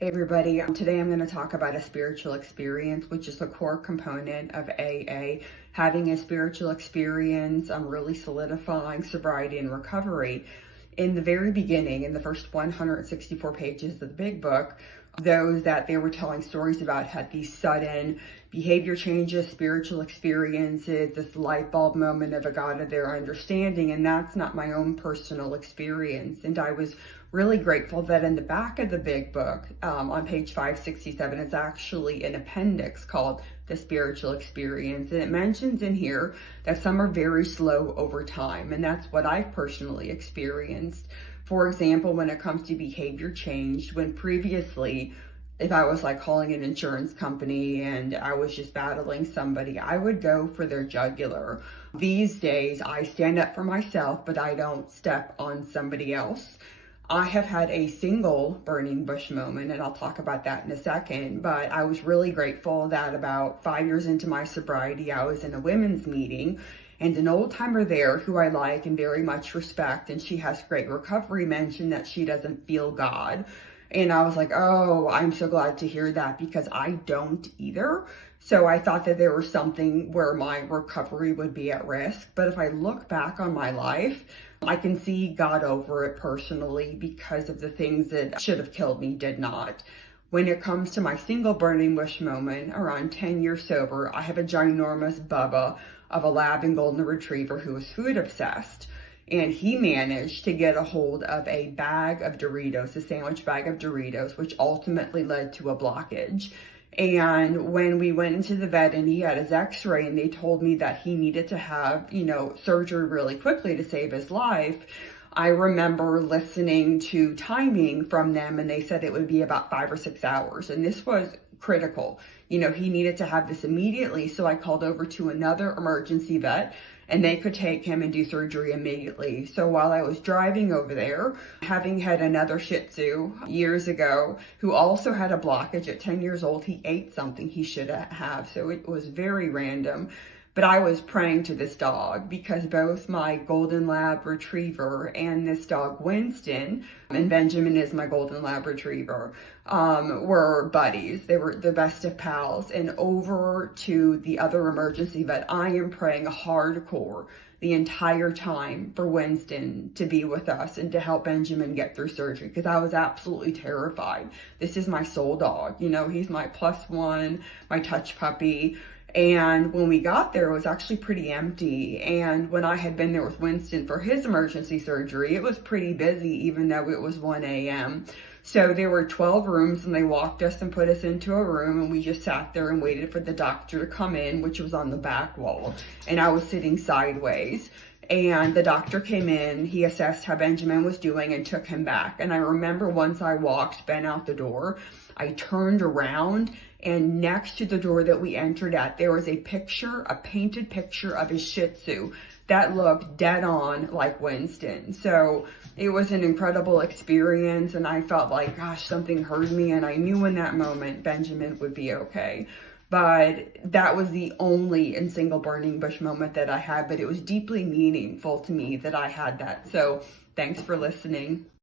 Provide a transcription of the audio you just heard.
Hey everybody, today I'm going to talk about a spiritual experience, which is a core component of AA. Having a spiritual experience, really solidifying sobriety and recovery. In the very beginning, in the first 164 pages of the big book, those that they were telling stories about had these sudden behavior changes, spiritual experiences, this light bulb moment of a God of their understanding. And that's not my own personal experience. And I was really grateful that in the back of the big book, on page 567, it's actually an appendix called The Spiritual Experience. And it mentions in here that some are very slow over time. And that's what I've personally experienced. For example, when it comes to behavior change, when previously, if I was like calling an insurance company and I was just battling somebody, I would go for their jugular. These days, I stand up for myself, but I don't step on somebody else. I have had a single burning bush moment, and I'll talk about that in a second, but I was really grateful that about 5 years into my sobriety, I was in a women's meeting, and an old timer there who I like and very much respect, and she has great recovery, mentioned that she doesn't feel God. And I was like, oh, I'm so glad to hear that, because I don't either. So I thought that there was something where my recovery would be at risk. But if I look back on my life, I can see God over it personally, because of the things that should have killed me did not. When it comes to my single burning bush moment, around 10 years sober, I have a ginormous Bubba of a lab and golden retriever who is food obsessed. And he managed to get a hold of a bag of Doritos, a sandwich bag of Doritos, which ultimately led to a blockage. And when we went into the vet and he had his x-ray and they told me that he needed to have, surgery really quickly to save his life, I remember listening to timing from them, and they said it would be about 5 or 6 hours. And this was critical. He needed to have this immediately. So I called over to another emergency vet, and they could take him and do surgery immediately. So while I was driving over there, having had another Shih Tzu years ago who also had a blockage at 10 years old, he ate something he shouldn't have. So it was very random. But I was praying to this dog, because both my golden lab retriever and this dog Winston, and Benjamin is my golden lab retriever, were buddies. They were the best of pals. And over to the other emergency vet, I am praying hardcore the entire time for Winston to be with us and to help Benjamin get through surgery, because I was absolutely terrified. This is my soul dog. He's my +1, my touch puppy. And when we got there, it was actually pretty empty. And when I had been there with Winston for his emergency surgery, it was pretty busy, even though it was 1 a.m. So there were 12 rooms, and they walked us and put us into a room, and we just sat there and waited for the doctor to come in, which was on the back wall. And I was sitting sideways. And the doctor came in, he assessed how Benjamin was doing and took him back. And I remember once I walked Ben out the door, I turned around, and next to the door that we entered at, there was a painted picture of his Shih Tzu that looked dead on like Winston. So it was an incredible experience, and I felt like, gosh, something heard me, and I knew in that moment Benjamin would be okay. But that was the only and single burning bush moment that I had, but it was deeply meaningful to me that I had that. So thanks for listening.